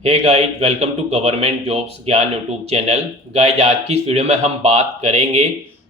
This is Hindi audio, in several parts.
Hey guys, welcome to government jobs Gyan YouTube channel. Guys, आज की इस वीडियो में हम बात करेंगे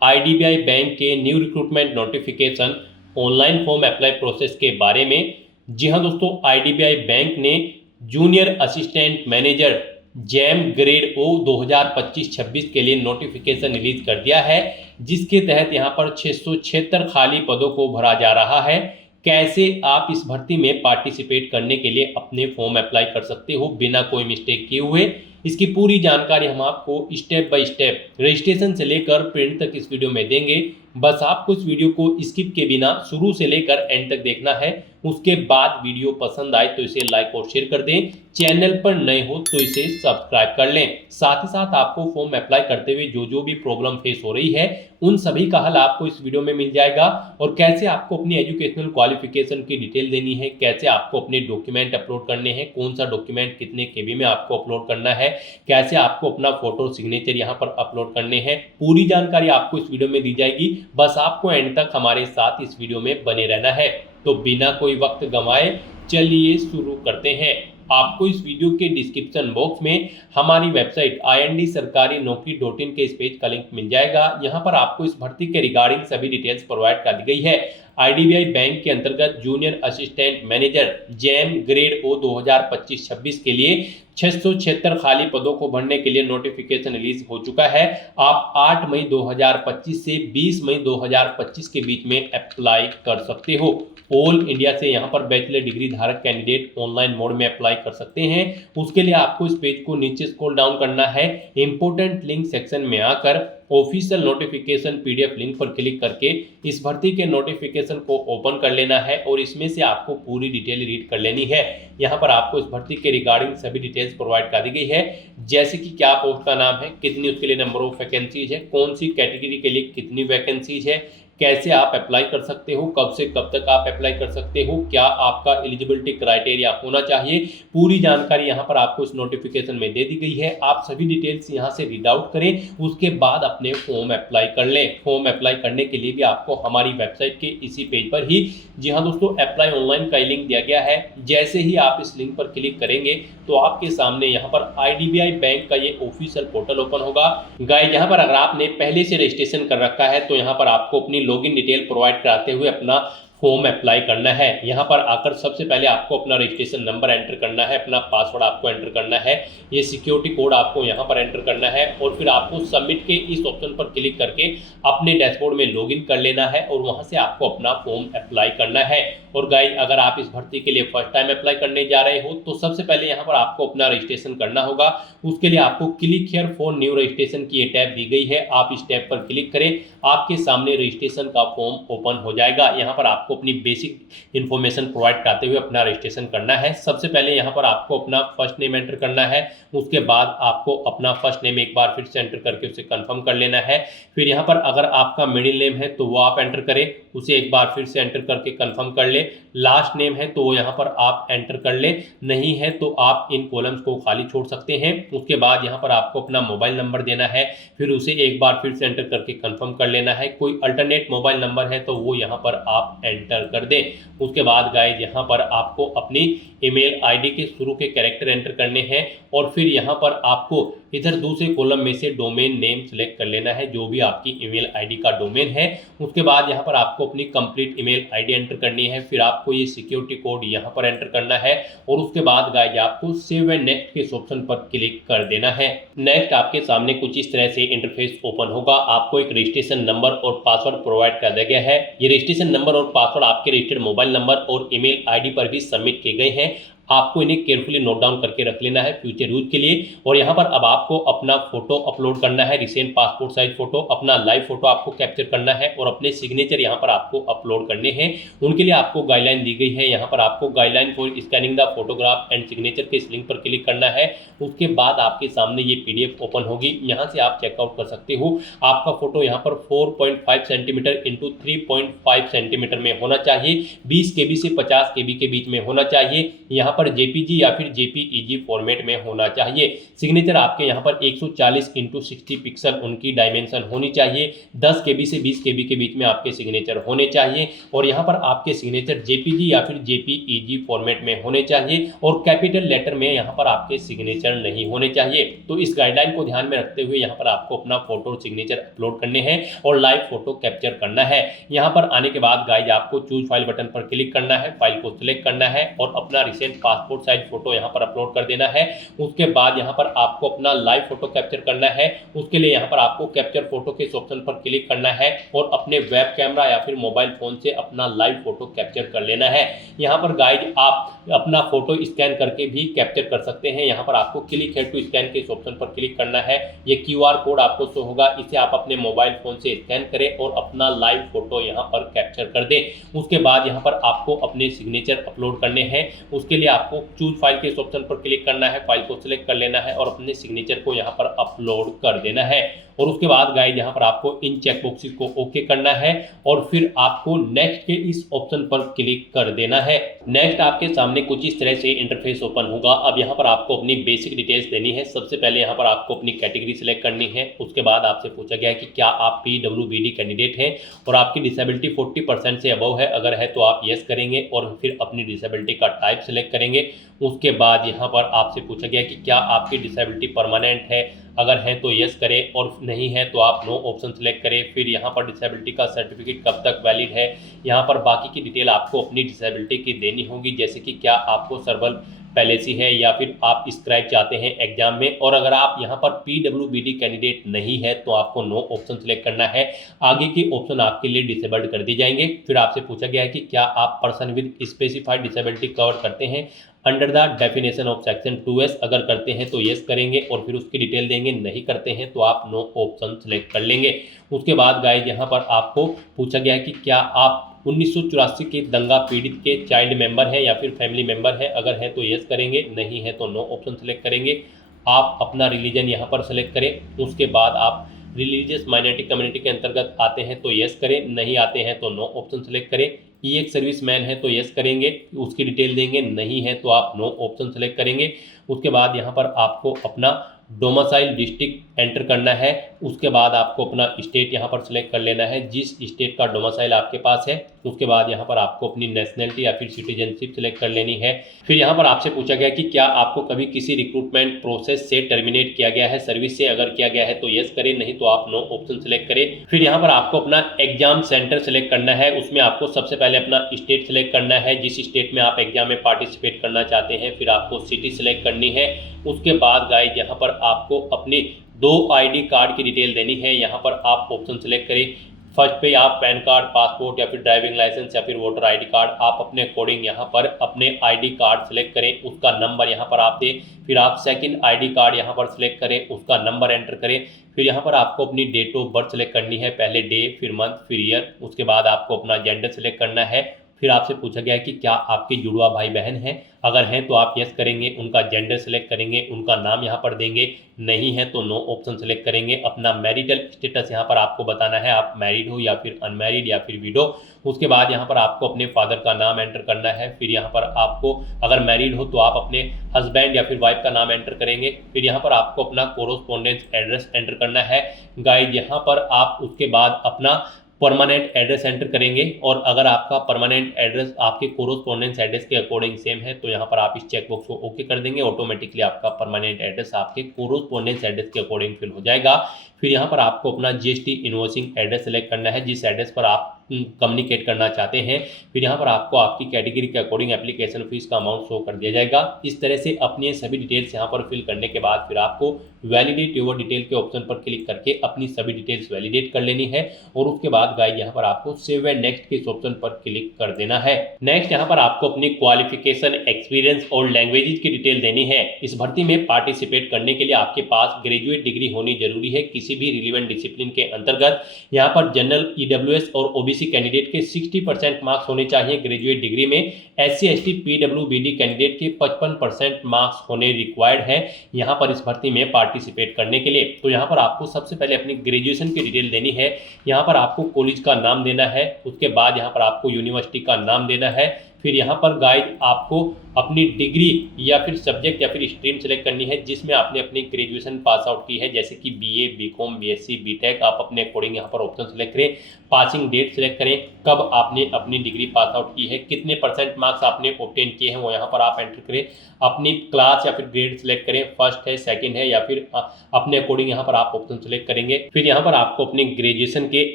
आईडीबीआई बैंक के new recruitment notification online form apply process के बारे में। जी हाँ दोस्तों, आईडीबीआई बैंक ने junior assistant manager JAM grade O 2025-26 के लिए नोटिफिकेशन रिलीज कर दिया है, जिसके तहत यहाँ पर 676 खाली पदों को भरा जा रहा है। कैसे आप इस भर्ती में पार्टिसिपेट करने के लिए अपने फॉर्म अप्लाई कर सकते हो बिना कोई मिस्टेक किए हुए, इसकी पूरी जानकारी हम आपको स्टेप बाय स्टेप रजिस्ट्रेशन से लेकर प्रिंट तक इस वीडियो में देंगे। बस आपको इस वीडियो को स्किप के बिना शुरू से लेकर एंड तक देखना है। उसके बाद वीडियो पसंद आए तो इसे लाइक और शेयर कर दें। चैनल पर नए हो तो इसे सब्सक्राइब कर लें। साथ ही साथ आपको फॉर्म अप्लाई करते हुए जो भी प्रॉब्लम फेस हो रही है उन सभी का हल आपको इस वीडियो में मिल जाएगा। और कैसे आपको अपनी एजुकेशनल क्वालिफिकेशन की डिटेल देनी है, कैसे आपको अपने डॉक्यूमेंट अपलोड करने हैं, कौन सा डॉक्यूमेंट कितने केबी में आपको अपलोड करना है, कैसे आपको अपना फोटो सिग्नेचर यहाँ पर अपलोड करने हैं, पूरी जानकारी आपको इस वीडियो में दी जाएगी। बस आपको एंड तक हमारे साथ इस वीडियो में बने रहना है। तो बिना कोई वक्त गंवाए चलिए शुरू करते हैं। आपको इस वीडियो के डिस्क्रिप्शन बॉक्स में हमारी वेबसाइट ind-sarkari-naukri.in के इस पेज का लिंक मिल जाएगा। यहाँ पर आपको इस भर्ती के रिगार्डिंग सभी डिटेल्स प्रोवाइड कर दी गई है। आईडीबीआई बैंक के अंतर्गत junior assistant manager JAM grade O 2025-26 के लिए 676 खाली पदों को भरने के लिए नोटिफिकेशन रिलीज हो चुका है। आप 8 मई 2025 से 20 मई 2025 के बीच में अप्लाई कर सकते हो। ऑल इंडिया से यहाँ पर बैचलर डिग्री धारक कैंडिडेट ऑनलाइन मोड में अप्लाई कर सकते हैं। उसके लिए आपको इस पेज को नीचे स्क्रॉल डाउन करना है। इंपोर्टेंट लिंक सेक्शन में आकर ऑफिशियल नोटिफिकेशन पीडीएफ लिंक पर क्लिक करके इस भर्ती के नोटिफिकेशन को ओपन कर लेना है और इसमें से आपको पूरी डिटेल रीड कर लेनी है। यहाँ पर आपको इस भर्ती के रिगार्डिंग सभी डिटेल्स प्रोवाइड कर दी गई है, जैसे कि क्या पोस्ट का नाम है, कितनी उसके लिए नंबर ऑफ वैकेंसीज है, कौन सी कैटेगरी के लिए कितनी वैकेंसीज है, कैसे आप अप्लाई कर सकते हो, कब से कब तक आप अप्लाई कर सकते हो, क्या आपका एलिजिबिलिटी क्राइटेरिया होना चाहिए। पूरी जानकारी यहाँ पर आपको इस नोटिफिकेशन में दे दी गई है। आप सभी डिटेल्स यहाँ से रीड आउट करें, उसके बाद अपने फॉर्म अप्लाई कर लें। फॉर्म अप्लाई करने के लिए भी आपको हमारी वेबसाइट के इसी पेज पर ही, जी हाँ दोस्तों, अप्लाई ऑनलाइन का लिंक दिया गया है। जैसे ही आप इस लिंक पर क्लिक करेंगे तो आपके सामने यहाँ पर आईडीबीआई बैंक का ये ऑफिशियल पोर्टल ओपन होगा। गाइस, यहाँ पर अगर आपने पहले से रजिस्ट्रेशन कर रखा है तो यहाँ पर आपको अपनी लॉगिन डिटेल प्रोवाइड कराते हुए अपना फॉर्म अप्लाई करना है। यहाँ पर आकर सबसे पहले आपको अपना रजिस्ट्रेशन नंबर एंटर करना है, अपना पासवर्ड आपको एंटर करना है, ये सिक्योरिटी कोड आपको यहाँ पर एंटर करना है और फिर आपको सबमिट के इस ऑप्शन पर क्लिक करके अपने डैशबोर्ड में लॉगिन कर लेना है और वहाँ से आपको अपना फॉर्म अप्लाई करना है। और गाइस, अगर आप इस भर्ती के लिए फर्स्ट टाइम अप्लाई करने जा रहे हो तो सबसे पहले यहाँ पर आपको अपना रजिस्ट्रेशन करना होगा। उसके लिए आपको click here for new registration की ये टैब दी गई है, आप इस टैब पर क्लिक करें, आपके सामने रजिस्ट्रेशन का फॉर्म ओपन हो जाएगा। यहाँ पर आपको अपनी बेसिक इन्फॉर्मेशन प्रोवाइड करते हुए अपना रजिस्ट्रेशन करना है। सबसे पहले यहाँ पर आपको अपना फर्स्ट नेम एंटर करना है, उसके बाद आपको अपना फर्स्ट नेम एक बार फिर से एंटर करके उसे कंफर्म कर लेना है। फिर यहाँ पर अगर आपका मिडिल नेम है तो वो आप एंटर करें, उसे एक बार फिर से एंटर करके कंफर्म कर ले। लास्ट नेम है तो वो यहाँ पर आप एंटर कर ले, नहीं है तो आप इन कॉलम्स को खाली छोड़ सकते हैं। उसके बाद यहाँ पर आपको अपना मोबाइल नंबर देना है, फिर उसे एक बार फिर से एंटर करके कंफर्म कर लेना है। कोई अल्टरनेट मोबाइल नंबर है तो वो यहाँ पर आप एंटर कर दें। उसके बाद गाइस, यहाँ पर आपको अपनी ईमेल आईडी के शुरू के कैरेक्टर एंटर करने हैं और फिर यहाँ पर आपको इधर दूसरे कॉलम में से डोमेन नेम सेलेक्ट कर लेना है, जो भी आपकी ईमेल आईडी का डोमेन है। उसके बाद यहाँ पर आपको अपनी कंप्लीट ईमेल आईडी एंटर करनी है, फिर आपको ये सिक्योरिटी कोड यहाँ पर एंटर करना है और उसके बाद गाइस आपको सेव एंड नेक्स्ट के ऑप्शन पर क्लिक कर देना है। नेक्स्ट आपके सामने कुछ इस तरह से इंटरफेस ओपन होगा। आपको एक रजिस्ट्रेशन नंबर और पासवर्ड प्रोवाइड कर दिया गया है। ये रजिस्ट्रेशन नंबर और पासवर्ड आपके रजिस्टर्ड मोबाइल नंबर और ईमेल आईडी पर भी सबमिट किए गए हैं। आपको इन्हें केयरफुली नोट डाउन करके रख लेना है फ्यूचर यूज के लिए। और यहाँ पर अब आपको अपना फोटो अपलोड करना है, रिसेंट पासपोर्ट साइज फोटो, अपना लाइव फोटो आपको कैप्चर करना है और अपने सिग्नेचर यहाँ पर आपको अपलोड करने हैं। उनके लिए आपको गाइडलाइन दी गई है, यहाँ पर आपको guideline for scanning the photograph and signature के इस लिंक पर क्लिक करना है। उसके बाद आपके सामने ये पीडीएफ ओपन होगी, यहाँ से आप चेकआउट कर सकते हो। आपका फोटो यहाँ पर 4.5 सेंटीमीटर इंटू 3.5 सेंटीमीटर में होना चाहिए, 20 KB से 50 KB के बीच में होना चाहिए। यहाँ पर जेपीजी या फिर जेपीईजी फॉर्मेट में होना चाहिए। सिग्नेचर आपके यहाँ पर 140x60 पिक्सल उनकी डायमेंशन होनी चाहिए। 10 KB से 20 KB के बीच में आपके सिग्नेचर होने चाहिए और यहाँ पर आपके सिग्नेचर जेपीजी या फिर जेपीईजी फॉर्मेट में होने चाहिए और कैपिटल लेटर में यहाँ पर आपके सिग्नेचर नहीं होने चाहिए। तो इस गाइडलाइन को ध्यान में रखते हुए यहाँ पर आपको अपना फोटो सिग्नेचर अपलोड करने हैं और लाइव फोटो कैप्चर करना है। यहाँ पर आने के बाद गाइज आपको चूज फाइल बटन पर क्लिक करना है, फाइल को सिलेक्ट करना है और अपना रिसेंट पासपोर्ट साइज फोटो यहाँ पर अपलोड कर देना है। उसके बाद यहाँ पर आपको अपना लाइव फोटो कैप्चर करना है। उसके लिए यहाँ पर आपको कैप्चर फोटो के ऑप्शन पर क्लिक करना है और अपने वेब कैमरा या फिर मोबाइल फोन से अपना लाइव फोटो कैप्चर कर लेना है। यहाँ पर गाइज आप अपना फोटो स्कैन करके भी कैप्चर कर सकते हैं। यहाँ पर आपको क्लिक है टू स्कैन के ऑप्शन पर क्लिक करना है। ये QR कोड आपको शो होगा, इसे आप अपने मोबाइल फोन से स्कैन करें और अपना लाइव फोटो यहाँ पर कैप्चर कर दें। उसके बाद यहाँ पर आपको अपने सिग्नेचर अपलोड करने हैं। उसके लिए आपको चूज फाइल के ऑप्शन पर क्लिक करना है, फाइल को सिलेक्ट कर लेना है और अपने सिग्नेचर को यहाँ पर अपलोड कर देना है। और उसके बाद गाइज यहाँ पर आपको इन चेक बॉक्सेस को ओके करना है और फिर आपको नेक्स्ट के इस ऑप्शन पर क्लिक कर देना है। नेक्स्ट आपके सामने कुछ इस तरह से इंटरफेस ओपन होगा। अब यहाँ पर आपको अपनी बेसिक डिटेल्स देनी है। सबसे पहले यहाँ पर आपको अपनी कैटेगरी सिलेक्ट करनी है। उसके बाद आपसे पूछा गया है कि क्या आप PWBD कैंडिडेट हैं और आपकी डिसेबिलिटी 40% से अबव है। अगर है तो आप यस करेंगे और फिर अपनी डिसेबिलिटी का टाइप सिलेक्ट करेंगे। उसके बाद यहाँ पर आपसे पूछा गया कि क्या आपकी डिसेबिलिटी परमानेंट है। अगर है तो यस करें और नहीं है तो आप नो ऑप्शन सेलेक्ट करें। फिर यहाँ पर डिसेबिलिटी का सर्टिफिकेट कब तक वैलिड है। यहाँ पर बाकी की डिटेल आपको अपनी डिसेबिलिटी की देनी होगी, जैसे कि क्या आपको सर्बल पैलेसी है या फिर आप स्क्राइब चाहते हैं एग्जाम में। और अगर आप यहाँ पर PWBD कैंडिडेट नहीं है तो आपको नो ऑप्शन सेलेक्ट करना है। आगे के ऑप्शन आपके लिए डिसेबल्ड कर दिए जाएंगे। फिर आपसे पूछा गया है कि क्या आप person with specified disability cover करते हैं under the definition of section 2S। अगर करते हैं तो यस करेंगे और फिर उसकी डिटेल देंगे, नहीं करते हैं तो आप नो ऑप्शन सेलेक्ट कर लेंगे। उसके बाद गाइज यहाँ पर आपको पूछा गया है कि क्या आप 1984 के दंगा पीड़ित के चाइल्ड मेंबर हैं या फिर फैमिली मेंबर है। अगर है तो यस करेंगे, नहीं है तो नो ऑप्शन सेलेक्ट करेंगे। आप अपना रिलीजन यहाँ पर सेलेक्ट करें। उसके बाद आप रिलीजियस माइनॉरिटी कम्युनिटी के अंतर्गत आते हैं तो यस करें, नहीं आते हैं तो नो ऑप्शन सेलेक्ट करें। एक सर्विस मैन है तो यस करेंगे, उसकी डिटेल देंगे, नहीं है तो आप नो ऑप्शन सेलेक्ट करेंगे। उसके बाद यहाँ पर आपको अपना डोमिसाइल डिस्ट्रिक्ट एंटर करना है। उसके बाद आपको अपना स्टेट यहाँ पर सिलेक्ट कर लेना है, जिस स्टेट का डोमिसाइल आपके पास है। उसके बाद यहाँ पर आपको अपनी नेशनलिटी या फिर सिटीजनशिप सिलेक्ट कर लेनी है। फिर यहाँ पर आपसे पूछा गया कि क्या आपको कभी किसी रिक्रूटमेंट प्रोसेस से टर्मिनेट किया गया है सर्विस से। अगर किया गया है तो यस करें, नहीं तो आप नो ऑप्शन सेलेक्ट करें। फिर यहाँ पर आपको अपना एग्जाम सेंटर सेलेक्ट करना है। उसमें आपको सबसे पहले अपना स्टेट सेलेक्ट करना है, जिस स्टेट में आप एग्जाम में पार्टिसिपेट करना चाहते हैं। फिर आपको सिटी सेलेक्ट करनी है। उसके बाद गाइज यहाँ पर आपको अपनी 2 ID कार्ड की डिटेल देनी है। यहाँ पर आप ऑप्शन सेलेक्ट करें। फर्स्ट पे आप पैन कार्ड, पासपोर्ट या फिर ड्राइविंग लाइसेंस या फिर वोटर ID कार्ड, आप अपने अकॉर्डिंग यहाँ पर अपने ID कार्ड सेलेक्ट करें, उसका नंबर यहाँ पर आप दें। फिर आप सेकंड ID कार्ड यहाँ पर सेलेक्ट करें, उसका नंबर एंटर करें। फिर यहाँ पर आपको अपनी डेट ऑफ बर्थ सेलेक्ट करनी है, पहले डे फिर मंथ फिर ईयर। उसके बाद आपको अपना जेंडर सेलेक्ट करना है। फिर आपसे पूछा गया है कि क्या आपके जुड़वा भाई बहन हैं। अगर हैं तो आप यस करेंगे, उनका जेंडर सेलेक्ट करेंगे, उनका नाम यहाँ पर देंगे, नहीं है तो नो ऑप्शन सेलेक्ट करेंगे। अपना मैरिटल स्टेटस यहाँ पर आपको बताना है, आप मैरिड हो या फिर अनमैरिड या फिर विडो। उसके बाद यहाँ पर आपको अपने फादर का नाम एंटर करना है। फिर यहाँ पर आपको अगर मैरिड हो तो आप अपने हस्बैंड या फिर वाइफ का नाम एंटर करेंगे। फिर यहाँ पर आपको अपना कोरोस्पोंडेंस एड्रेस एंटर करना है। गाइज यहाँ पर आप उसके बाद अपना परमानेंट एड्रेस एंटर करेंगे और अगर आपका परमानेंट एड्रेस आपके कोरोस्पोंडेंस एड्रेस के अकॉर्डिंग सेम है तो यहाँ पर आप इस चेकबॉक्स को ओके कर देंगे। ऑटोमेटिकली आपका परमानेंट एड्रेस आपके कोरोस्पोंडेंस एड्रेस के अकॉर्डिंग फिल हो जाएगा। फिर यहाँ पर आपको अपना GST इनवॉइसिंग एड्रेस सेलेक्ट करना है, जिस एड्रेस पर आप कम्युनिकेट करना चाहते हैं। फिर यहाँ पर आपको आपकी कैटेगरी के अकॉर्डिंग एप्लीकेशन फीस का अमाउंट शो कर दिया जाएगा। इस तरह से अपनी सभी डिटेल्स यहाँ पर फिल करने के बाद फिर आपको वैलिडेट योर डिटेल के ऑप्शन पर क्लिक करके अपनी सभी डिटेल्स वैलिडेट कर लेनी है। और उसके बाद गाइस यहाँ पर आपको सेव एंड नेक्स्ट के ऑप्शन पर क्लिक कर देना है। नेक्स्ट यहाँ पर आपको अपनी क्वालिफिकेशन, एक्सपीरियंस और लैंग्वेजेस की डिटेल देनी है। इस भर्ती में पार्टिसिपेट करने के लिए आपके पास ग्रेजुएट डिग्री होनी जरूरी है किसी भी रिलेवेंट डिसिप्लिन के अंतर्गत। यहाँ पर जनरल, EWS और OBC कैंडिडेट के 60% मार्क्स होने चाहिए ग्रेजुएट डिग्री में। SC ST PWBD कैंडिडेट के 55% मार्क्स होने रिक्वायर्ड है यहाँ पर इस भर्ती में पार्टिसिपेट करने के लिए। तो यहाँ पर आपको सबसे पहले अपनी ग्रेजुएशन की डिटेल देनी है। यहाँ पर आपको कॉलेज का नाम देना है, उसके बाद यहाँ पर आपको यूनिवर्सिटी का नाम देना है। फिर यहाँ पर गाइस आपको अपनी डिग्री या फिर सब्जेक्ट या फिर स्ट्रीम सेलेक्ट करनी है जिसमें आपने अपनी ग्रेजुएशन पास आउट की है, जैसे कि बीए, बीकॉम, बीएससी, बीटेक। आप अपने अकॉर्डिंग यहाँ पर ऑप्शन सेलेक्ट करें, पासिंग डेट सेलेक्ट करें, कब आपने अपनी डिग्री पास आउट की है, कितने परसेंट मार्क्स आपने ऑब्टेन किए हैं वो यहाँ पर आप एंटर करें, अपनी क्लास या फिर ग्रेड सेलेक्ट करें, फर्स्ट है, सेकंड है, या फिर अपने अकॉर्डिंग यहाँ पर आप ऑप्शन सेलेक्ट करेंगे। फिर यहाँ पर आपको अपनी ग्रेजुएशन के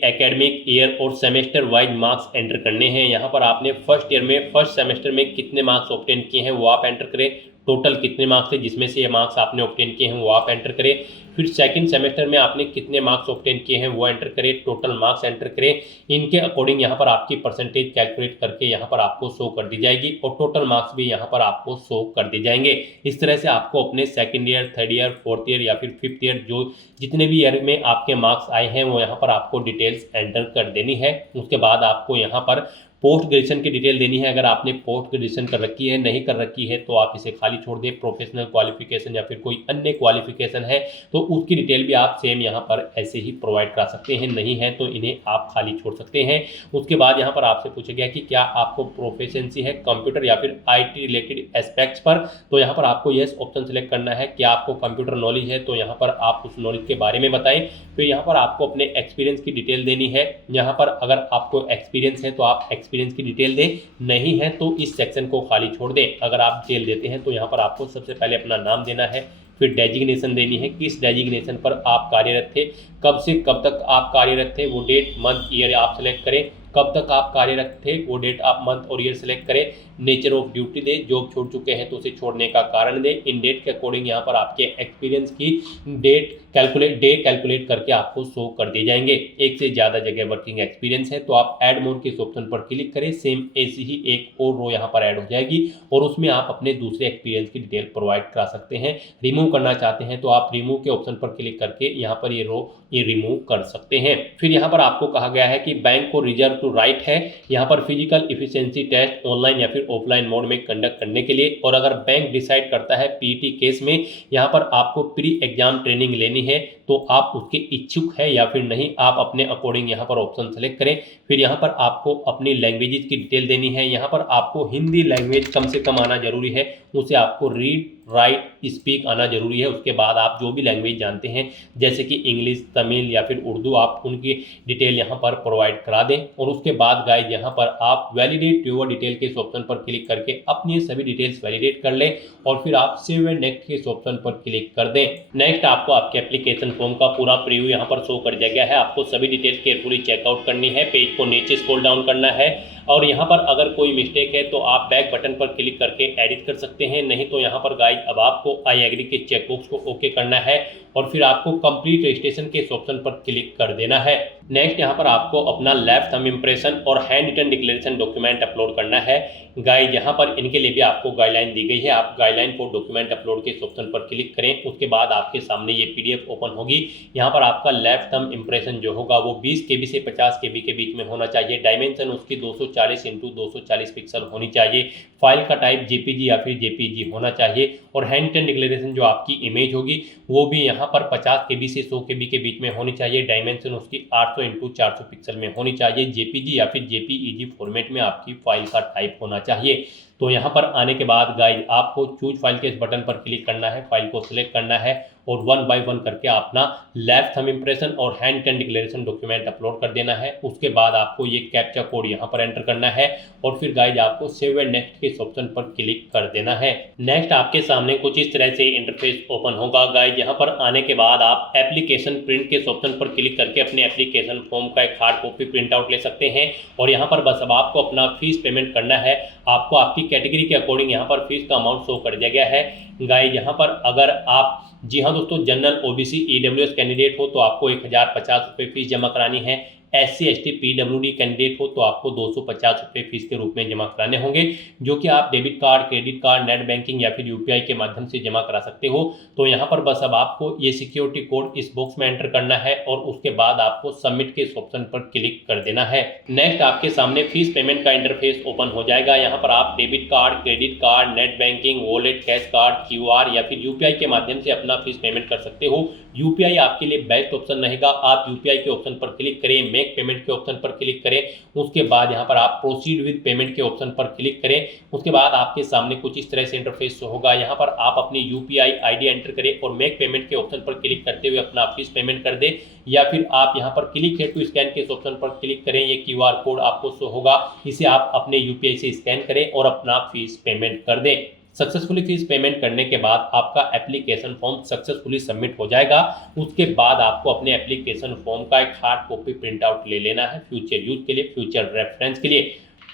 एकेडमिक ईयर और सेमेस्टर वाइज मार्क्स एंटर करने हैं। यहाँ पर आपने फर्स्ट ईयर में फर्स्ट सेमेस्टर में कितने मार्क्स ऑब्टेन किए हैं वो आप एंटर करें, टोटल कितने मार्क्स थे जिसमें से ये मार्क्स आपने ऑब्टेन किए हैं वो आप एंटर करें। फिर सेकंड सेमेस्टर में आपने कितने मार्क्स ऑब्टेन किए हैं वो एंटर करें, टोटल मार्क्स एंटर करें। इनके अकॉर्डिंग यहाँ पर आपकी परसेंटेज कैलकुलेट करके यहाँ पर आपको शो कर दी जाएगी और टोटल मार्क्स भी यहाँ पर आपको शो कर दिए जाएंगे। इस तरह से आपको अपने second year, third year, fourth year या फिर फिफ्थ ईयर जो जितने भी ईयर में आपके मार्क्स आए हैं वो यहाँ पर आपको डिटेल्स एंटर कर देनी है। उसके बाद आपको यहाँ पर पोस्ट ग्रेजुएशन की डिटेल देनी है। अगर आपने पोस्ट ग्रेजुएशन कर रखी है, नहीं कर रखी है तो आप इसे खाली छोड़ दें। प्रोफेशनल क्वालिफिकेशन या फिर कोई अन्य क्वालिफिकेशन है तो उसकी डिटेल भी आप सेम यहाँ पर ऐसे ही प्रोवाइड करा सकते हैं, नहीं है तो इन्हें आप खाली छोड़ सकते हैं। उसके बाद यहाँ पर आपसे पूछा गया कि क्या आपको प्रोफेशंसी है कंप्यूटर या फिर IT रिलेटेड एस्पेक्ट्स पर, तो यहाँ पर आपको येस ऑप्शन सेलेक्ट करना है। क्या आपको कंप्यूटर नॉलेज है तो यहाँ पर आप उस नॉलेज के बारे में बताएं। फिर यहाँ पर आपको अपने एक्सपीरियंस की डिटेल देनी है। यहाँ पर अगर आपको एक्सपीरियंस है तो आप एक्सपीरियंस की डिटेल दें, नहीं है तो इस सेक्शन को खाली छोड़ दें। अगर आप डिटेल देते हैं तो यहाँ पर आपको सबसे पहले अपना नाम देना है, फिर डेजिग्नेशन देनी है, किस डेजिग्नेशन पर आप कार्यरत थे, कब से कब तक आप कार्यरत थे, वो डेट, मंथ, ईयर आप सेलेक्ट करें। कब तक आप कार्यरत थे वो डेट आप मंथ और ईयर सेलेक्ट करें। Nature of duty they, job छोड़ चुके हैं तो उसे छोड़ने का कारण दे। इन डेट के अकॉर्डिंग यहाँ पर आपके एक्सपीरियंस की डेट कैलकुलेट करके आपको शो कर दिए जाएंगे। एक से ज़्यादा जगह वर्किंग एक्सपीरियंस है तो आप ऐड मोर के ऑप्शन पर क्लिक करें, सेम ऐसी ही एक और रो यहाँ पर ऐड हो जाएगी और उसमें आप अपने दूसरे एक्सपीरियंस की डिटेल प्रोवाइड करा सकते हैं। रिमूव करना चाहते हैं तो आप रिमूव के ऑप्शन पर क्लिक करके यहाँ पर ये रो रिमूव कर सकते हैं। फिर यहाँ पर आपको कहा गया है कि बैंक को रिजर्व टू राइट है यहाँ पर फिजिकल इफिशिएंसी टेस्ट ऑनलाइन या फिर ऑफलाइन मोड में कंडक्ट करने के लिए, और अगर बैंक डिसाइड करता है PET केस में यहाँ पर आपको प्री एग्जाम ट्रेनिंग लेनी है तो आप उसके इच्छुक है या फिर नहीं, आप अपने अकॉर्डिंग यहाँ पर ऑप्शन सेलेक्ट करें। फिर यहाँ पर आपको अपनी लैंग्वेजेस की डिटेल देनी है। यहाँ पर आपको हिंदी लैंग्वेज कम से कम आना जरूरी है, उसे आपको रीड, राइट, स्पीक आना जरूरी है। उसके बाद आप जो भी लैंग्वेज जानते हैं जैसे कि इंग्लिश, तमिल या फिर उर्दू, आप उनकी डिटेल यहाँ पर प्रोवाइड करा दें। और उसके बाद गाइस यहाँ पर आप वैलिडेट योर डिटेल के ऑप्शन पर क्लिक करके अपनी सभी डिटेल्स वैलिडेट कर लें और फिर आप सेव एंड नेक्स्ट के ऑप्शन पर क्लिक कर दें। नेक्स्ट आपको आपके एप्लीकेशन फॉर्म का पूरा प्रीव्यू यहाँ पर शो कर दिया गया है। आपको सभी डिटेल्स केयरफुली चेकआउट करनी है, पेज को नीचे स्क्रॉल डाउन करना है और यहाँ पर अगर कोई मिस्टेक है तो आप बैक बटन पर क्लिक करके एडिट कर सकते हैं, नहीं तो यहाँ पर गाइस अब आपको आई एग्री के चेकबॉक्स को ओके करना है और फिर आपको कंप्लीट रजिस्ट्रेशन के ऑप्शन पर क्लिक कर देना है। नेक्स्ट यहाँ पर आपको अपना लेफ्ट थंब इंप्रेशन और handwritten declaration document upload करना है। गाइस यहाँ पर इनके लिए भी आपको गाइडलाइन दी गई है। आप गाइडलाइन फॉर डॉक्यूमेंट अपलोड के ऑप्शन पर क्लिक करें, उसके बाद आपके सामने ये PDF ओपन होगी। यहाँ पर आपका लेफ्ट थंब इंप्रेशन जो होगा वो 20 KB से 50 KB के बीच में होना चाहिए। डायमेंशन उसकी 240 × 240 पिक्सल होनी चाहिए। फाइल का टाइप JPG या फिर JPG होना चाहिए और हैंड रिटन डिक्लेरेशन जो आपकी इमेज होगी वो भी यहाँ पर 50 KB से 100 KB के बीच में होनी चाहिए। डायमेंशन उसकी 800 × 400 पिक्सल में होनी चाहिए। JPG या फिर JPEG फॉर्मेट में आपकी फाइल का टाइप होना चाहिए। तो यहाँ पर आने के बाद गाइस आपको चूज फाइल के इस बटन पर क्लिक करना है, फाइल को सिलेक्ट करना है और 1 बाय 1 करके अपना लेफ्ट थंब इंप्रेशन और handwritten declaration document upload कर देना है। उसके बाद आपको ये कैप्चा कोड यहाँ पर एंटर करना है और फिर गाइस आपको सेव एंड नेक्स्ट के ऑप्शन पर क्लिक कर देना है। नेक्स्ट आपके सामने कुछ इस तरह से इंटरफेस ओपन होगा। गाइस यहाँ पर आने के बाद आप एप्लीकेशन प्रिंट के ऑप्शन पर क्लिक करके अपने एप्लीकेशन फॉर्म का एक हार्ड कॉपी प्रिंट आउट ले सकते हैं और यहाँ पर बस अब आपको अपना फीस पेमेंट करना है। आपको आपकी कैटेगरी के अकॉर्डिंग यहाँ पर फीस का अमाउंट शो कर दिया गया है। गाइस यहाँ पर अगर आप, जी हाँ दोस्तों, जनरल OBC EWS कैंडिडेट हो तो आपको 1050 रुपये फीस जमा करानी है। SC ST PWD कैंडिडेट हो तो आपको 250 रुपये फीस के रूप में जमा कराने होंगे, जो कि आप debit card, credit card, net banking या फिर UPI के माध्यम से जमा करा सकते हो। तो यहाँ पर बस अब आपको ये सिक्योरिटी कोड इस बॉक्स में एंटर करना है और उसके बाद आपको सबमिट के ऑप्शन पर क्लिक कर देना है। नेक्स्ट आपके सामने फीस पेमेंट का इंटरफेस ओपन हो जाएगा। यहाँ पर आप debit card, credit card, net banking, wallet, cash card, QR या फिर UPI के माध्यम से अपना फीस पेमेंट कर सकते हो। UPI आपके लिए बेस्ट ऑप्शन रहेगा। आप UPI के ऑप्शन पर क्लिक करें, मेक मेक पेमेंट के ऑप्शन पर क्लिक करें। उसके बाद यहाँ पर आप प्रोसीड विद पेमेंट के ऑप्शन पर क्लिक करें। उसके बाद आपके सामने कुछ इस तरह से इंटरफेस होगा। यहाँ पर आप अपनी यूपीआई आईडी एंटर करें और मेक पेमेंट के ऑप्शन पर क्लिक करते हुए अपना फीस पेमेंट कर दें, या फिर आप यहाँ पर क्लिक है टू स्कैन के इस ऑप्शन पर क्लिक करें। ये क्यूआर कोड आपको शो होगा, इसे आप अपने यूपीआई से स्कैन करें और अपना फीस पेमेंट कर दें। सक्सेसफुली फीस पेमेंट करने के बाद आपका एप्लीकेशन फॉर्म सक्सेसफुली सबमिट हो जाएगा। उसके बाद आपको अपने एप्लीकेशन फॉर्म का एक हार्ड कॉपी प्रिंट आउट ले लेना है फ्यूचर यूज के लिए, फ्यूचर रेफरेंस के लिए।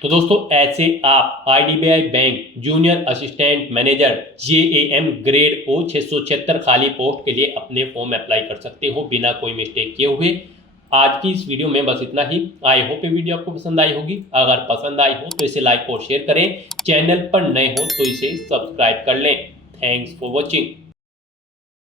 तो दोस्तों ऐसे आप IDBI bank junior assistant manager JAM grade O 676 खाली पोस्ट के लिए अपने फॉर्म अप्लाई कर सकते हो बिना कोई मिस्टेक किए हुए। आज की इस वीडियो में बस इतना ही। आई होप ये वीडियो आपको पसंद आई होगी। अगर पसंद आई हो तो इसे लाइक और शेयर करें। चैनल पर नए हो तो इसे सब्सक्राइब कर लें। Thanks for watching.